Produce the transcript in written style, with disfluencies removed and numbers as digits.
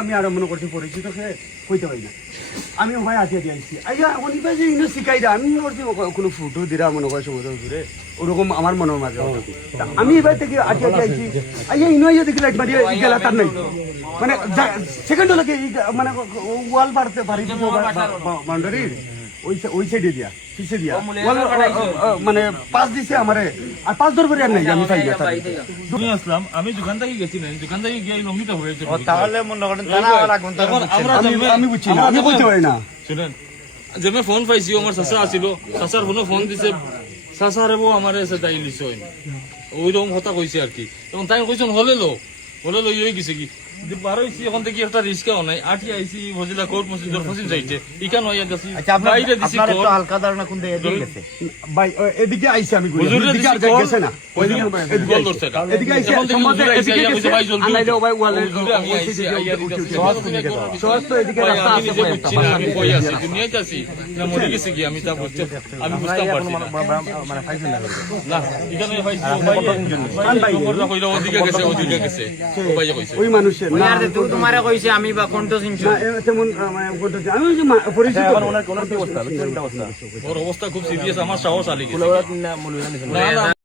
আমি আর মনে করছি পরিচিত কইতে পারি না আমি ভাই আটিয়া দিয়েছি আইয়া উনি ভাই যে ইনো শিখাই দা আমি মনে করছি কোনো ফুটো দিরা মনে করে সমুদ্র ঘুরে ওরকম আমার মনের মাঝে আমি এবার থেকে আটিয়া দিয়েছি আইয়া ইনো আইয়া দেখি লাইট মারিয়া এই গেলা তার নাই মানে সেকেন্ড হলো কি মানে ওয়াল বাড়তে পারি বাউন্ডারি ওই সাইডে দিয়া পিছে দিয়া মানে পাঁচ দিছে আমারে আর পাঁচ দর করে আর নাই আমি পাই আমি আসলাম আমি দোকান থেকে গেছি না দোকান থেকে গিয়ে লঙ্গিটা হয়েছে তাহলে মনে করেন তারা আগুন আমি বুঝছি না আমি বলতে পারি না শুনেন যে আমি ফোন পাইছি আমার চাচা আছিল চাচার ফোন দিছে চাচারে বউ আমার এসে দায়ী লিছে ওইরকম কথা কইছে আর কি তখন তাই কইছেন হলে লো ইয়ে গেছে কি বারো হয়েছি এখন থেকে একটা রিস্কাও নাই আটি আইসি ভজিলা কোর্ট মসজিদের ফসিল যাইছে ইকান হইয়া গেছি বাইরে দিছি কোর্ট হালকা ধারণা কোন দিকে গেছে ভাই এদিকে আইছে আমি এদিকে আর গেছে না ওইদিকে বল করছে এদিকে আইছে সম্বন্ধে এদিকে গেছে আনাইলে ভাই ওয়ালে আমি আইছি আইয়া দিছি সহজ তো এদিকে রাস্তা আমি নিজে বুঝছি না আমি কই আছি দুনিয়াতে আছি না মরে গেছি কি আমি তা বুঝতে আমি বুঝতে পারছি না মানে পাইছেন না না এখানে পাইছি ভাই খবরটা কইরা ওদিকে গেছে ভাই কইছে ওই মানুষের না আর তুই তোমারে কইছে আমি বা কোনটো চিনছো না তেমন মানে বলতে আমি ওই যে পরিচিত ওর অবস্থা খুব সিরিয়াস আমার সাহস আলি গেছে না